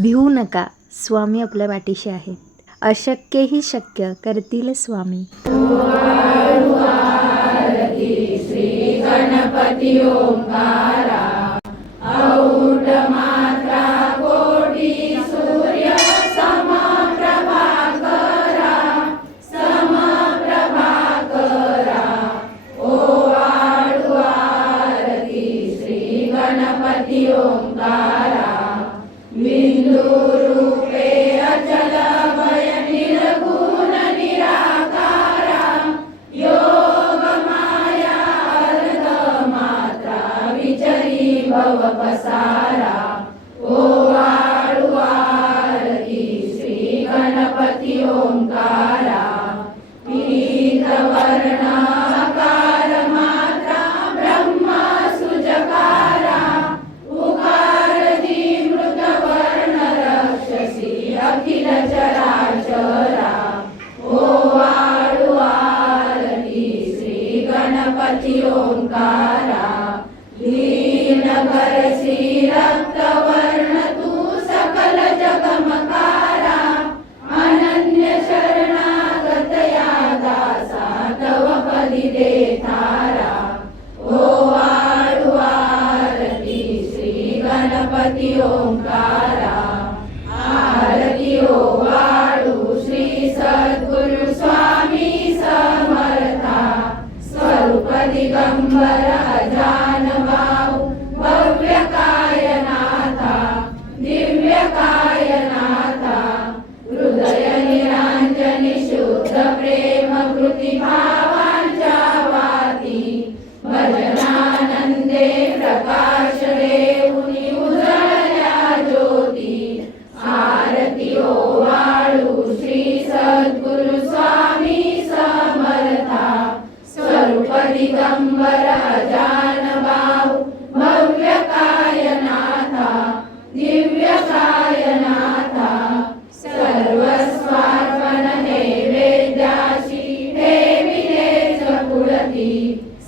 भिवू नका, स्वामी आपल्या पाठीशी आहेत. अशक्यही शक्य करतील स्वामी. श्री गणपती ओंकारा. औढ मात्रा कोटी सूर्य समप्रभा करा. समप्रभा करा. ओवाळू आरती श्री गणपती ओंकारा. बिंदू रूपे अचल भय निर्गुण निराकारा. योग माया अर्ध मात्रा विचरी भव पसारा. ओवाळू आरती श्री गणपती ओंकारा. पीत वर्ण आकार मात्रा ब्रह्म सुजकारा. उकार मृत वर्ण रक्षसी अखिल चराचरा. ओवाळू आरती श्री गणपती ओंकारा. दीन भरसी रक्त वर्ण तू सकल जगमकारा. अनन्य शरणागत या दासा तव पदी दे थारा. ओवाळू आरती श्री गणपती ओंकारा. आरती ओवाळू श्री सद्गुरु स्वामी समर्था. स्वरूप दिगंबर अजान भाऊ भव्य कायनाथा. दिव्य कायनाथा. हृदय निरांजनी शुद्ध प्रेम कृती भावांच्या वाती. भजनानंदे प्रकाश देऊनी उजळल्या ज्योती. आरती ओवाळू श्री सद्गुरु स्वामी समर्था. स्वरूप दिगंबर अजान भाऊ भव्य कायनाथा. दिव्य कायनाथा. सर्वस्वार्पण नैवेद्याशी ठेविलेच पुढती.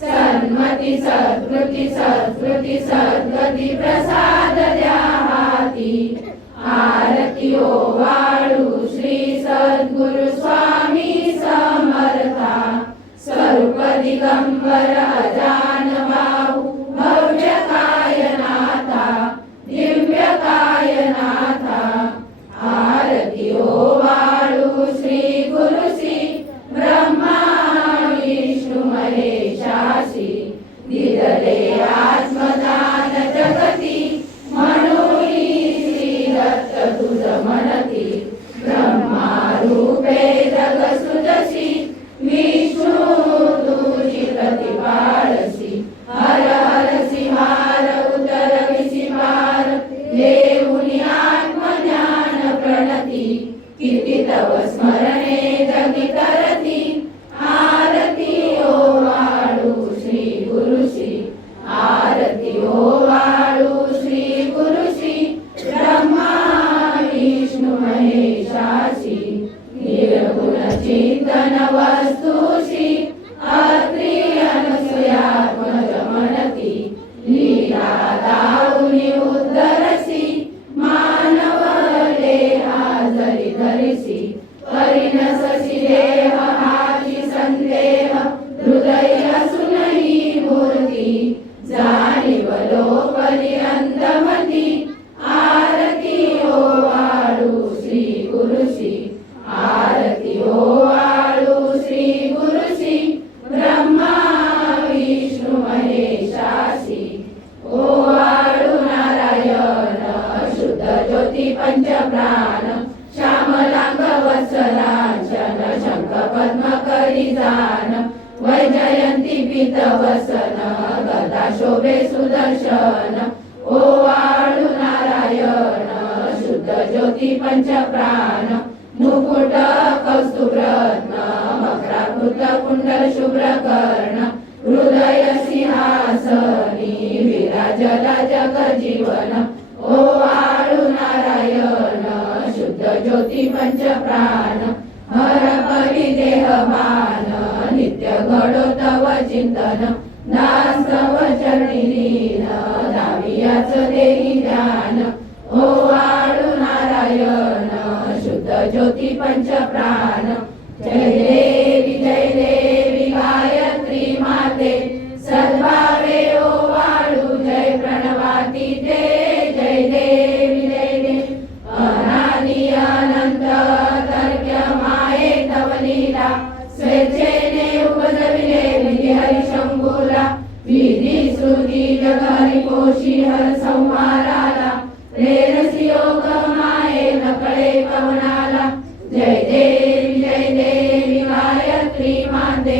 सन्मती सद्कृती सत्कृती सद्गती प्रसाद द्या हाती. आरती ओवाळू श्री सद्गुरु स्वामी समर्था. स्वरूप दिगंबर अजान भाऊ भव्य कायनाथा. दिव्य कायनाथा. आरती ओवाळू श्री गुरुश्री ब्रह्मा विष्णू महेशाशी. दिदले आत्मदान जगती म्हणून श्री दत्त तुझ म्हणती. ब्रह्मा रूपे जग सुजशी. विष्णू तुझी प्रतिपाळसी. हर हरसी भार उतरविसी भार. देऊनी आत्मज्ञान प्रणती. किती तव स्मरणे जगी तरती. आरती ओवाळू श्री गुरुश्री. आरती ओवाळू श्री गुरुश्री ब्रह्मा विष्णू महेशाशी. निर्गुण चिंतन वस्तुशी. अत्री अनसूयात्मज म्हणती. लीला दाऊनी उद्धरसी. मानव देहा जरी धरिसी. परिणससी देह हाची संदेह. हृदय असूनही मूर्ती. जाणीवलो पर्यंतमती. आरती ओवाळू श्री गुरुश्री. आरती ओवाळू श्री गुरुश्री ब्रह्मा विष्णू महेशाशी. ओवाळू नारायण शुद्ध ज्योती पंचप्राण. श्यामलांग वत्सलांचन शंख पद्म करी जान. वैजयंती पीत वसन गदा शोभे सुदर्शन. ओवाळू नारायण शुद्ध ज्योती पंचप्राण. मुकुट कौस्तुभ रत्न मकराकृत कुंडल शुभ्र कर्ण. हृदय सिंहासनी विराजला जग जीवन. ओवाळू नारायण शुद्ध ज्योती पंचप्राण. हर परी देहमान नित्य घडो तव चिंतन. दास तव चरणी लीन दावियाच देही ध्यान. ओवाळू ज्योती पंच प्राण जय देवी गायत्री माते सद्भावे ओवाळू जय प्रणवाती ते जय देवी अनादि अनंत तर्क्य माये तव लीला स्वेच्छेने उपजविले विधी हरिशंभूला विधी श्रुती जग हरिकोशी हर संहाराला प्रेरसी योग माये नकळे पवनाला जय देवी गायत्री माते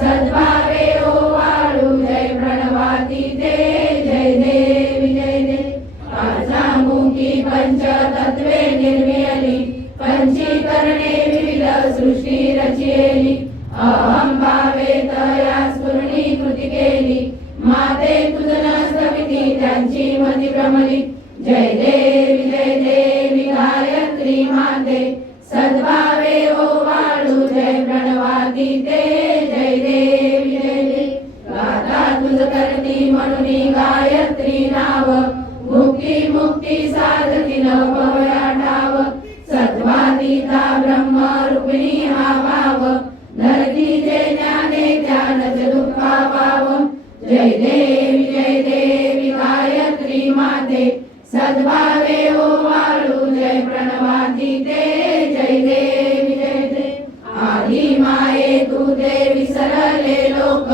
सद्भावे ओवाळू जय प्रणवाती ते जय देवी पाचामुखी पंचतत्वे निर्मियली पंचीकरणे विविध सृष्टी रचियली अहं भावे तया स्फुरणी कृती केली माते तुझ नसविती त्यांची मती भ्रमली जय देवी गायत्री माते सद्भावे ओवाळू जय प्रणवाती ते जय देवी गाता तुझ करती म्हणून गायत्री नाव मुक्ती साधती नव भवया ठाव सत्वातीता ब्रह्म रूपिणी हा भाव धरती जे ज्ञाने ज्ञानच दुःखा पाव जय देवी गायत्री माते सद्भावे ओवाळू जय प्रणवाती ते जय देवी आधी माये तू देवी सरले लोक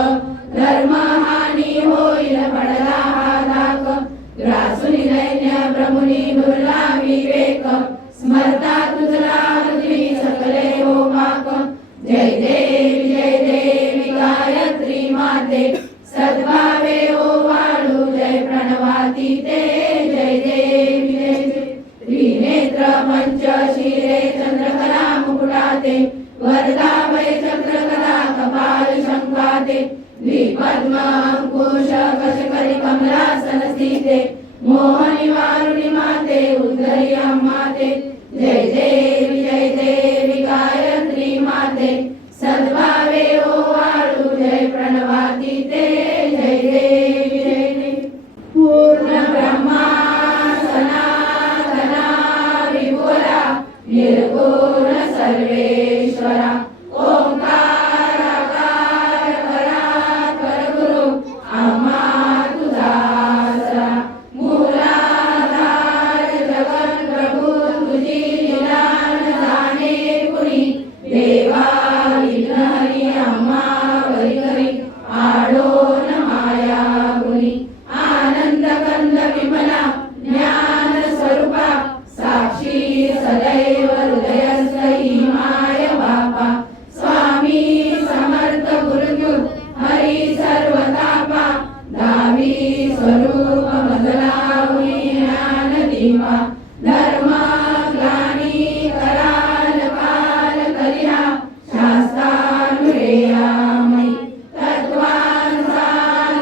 धर्म हानी होईल पडला हा धाक ग्रासुनी दैन्य ब्रह्मणी दुर्ला विवेक स्मरता तुझला पृथ्वी सकले हो माक जय देवी गायत्री माते सद्भावे ओवाळू जय प्रणवाती ते जय देवी त्रिनेत्र पंच शिरे चंद्रकला मुकुटाते वरदाभय चक्रकला कपाल शंकाते द्विपद्म अंकुश कशकरी कमलासन स्थिते मोहनी वारुणी माते उद्धरी माते जय देवी गायत्री माते सद्भावे ओवाळू जय प्रणवाती ते जय देवी पूर्ण ब्रह्मा सनातना विपुला निर्गुण सर्वेश्वरा ओंकार परात्पर गुरु आम्हा तुझा आसरा मूलाधार जगत प्रभू तुझी लीला न जाणे कुणी देवा हरी आम्हा वरी आडोन माया गुणी आनंद कंद विमला ज्ञान स्वरूपा साक्षी सदैव हृदयस्थी माय बापा स्वामी समर्थ गुरुदेव हरी सर्वतापा दावी स्वरूप मजलावणी ज्ञान दीपा धर्म ग्लानी कराल काल करिया शास्त्रानुरेयामयी तत्वांचा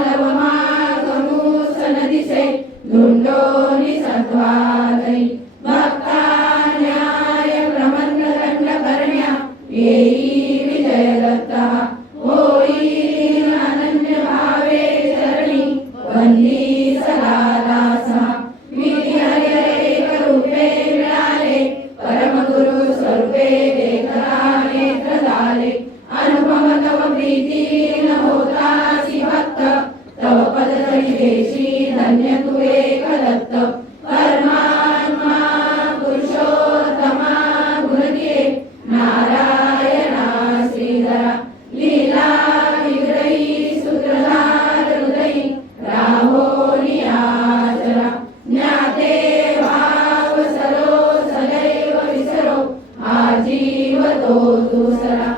लवमागमूस नदिसे धुंडोनी सत्वादयी भक्ता न्याय प्रमंड दंड करण्या येई विजय दत्ता होई अनन्य भावे चरणी वंदी सदा दासा विधी हरी एक रूपे मिळाले परम गुरु स्वरूपे देखता नेत्र झाले अनुपम तव प्रीती न होतासी भक्त तव पद तरी देशी धन्य तू एक दत्त परमात्मा पुरुषोत्तमा गुणदिये नारायणा श्रीधरा लीला विग्रही सूत्रधार हृदयी राहोनी आचरा ज्ञाते भाव सरो सदैव विसरो हा जीव तो दुसरा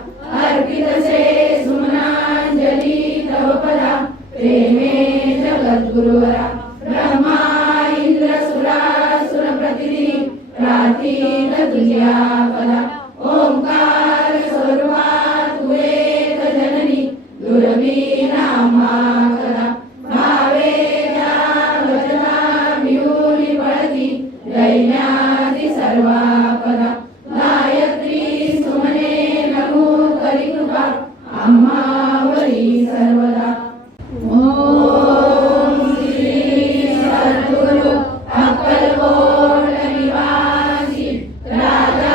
अर्पितसे सुमनांजली तव पदा प्रेमे जगद्गुरुवरा ब्रह्मा इंद्र सुरासुर प्रतिदिनी प्रार्थीत तुझ्या पदा ओंकार स्वरूपा तू एक जननी दुर्वी नामा कदा भावे त्या वचना भिऊनी पळती दैन्यादी सर्वा पदा गायत्री सुमने नमो करी कृपा आम्हावरी सर्वदा ओम श्री सद्गुरु अक्कलकोट निवासी राजा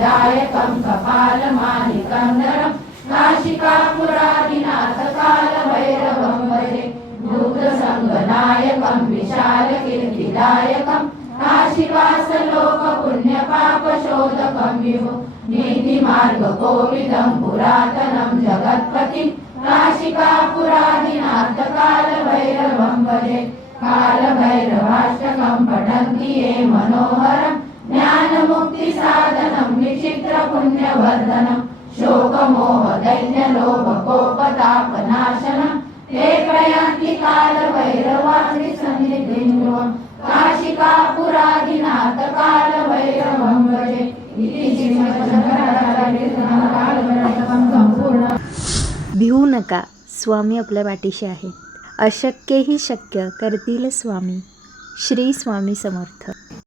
कीर्तिदायकं कपालमालिकन्दरं नासिकापुरादिनाथ कालभैरवं भजे भूतसङ्गनायकं विशालकीर्तिदायकं नासिकासलोकपुण्यपापशोधकं विभो नीतिमार्गकोविदं पुरातनं जगत्पतिं नासिकापुरादिनाथ कालभैरवं भजे कालभैरवाष्टकं पठन्ति ये मनोहरं ज्ञानमुक्तिसाधनं विचित्रपुण्यवर्धनं शोकमोहदैन्यलोभकोपतापनाशनं ते प्रयान्ति कालभैरवात्रिसन्निधिं काशिकापुरादिनाथ कालभैरवं भजे इति श्रीमद्शंकराचार्यकालभैरवं संपूर्ण. भिवू नका, स्वामी आपल्या पाठीशी आहेत. अशक्यही शक्य करतील स्वामी. श्री स्वामी समर्थ.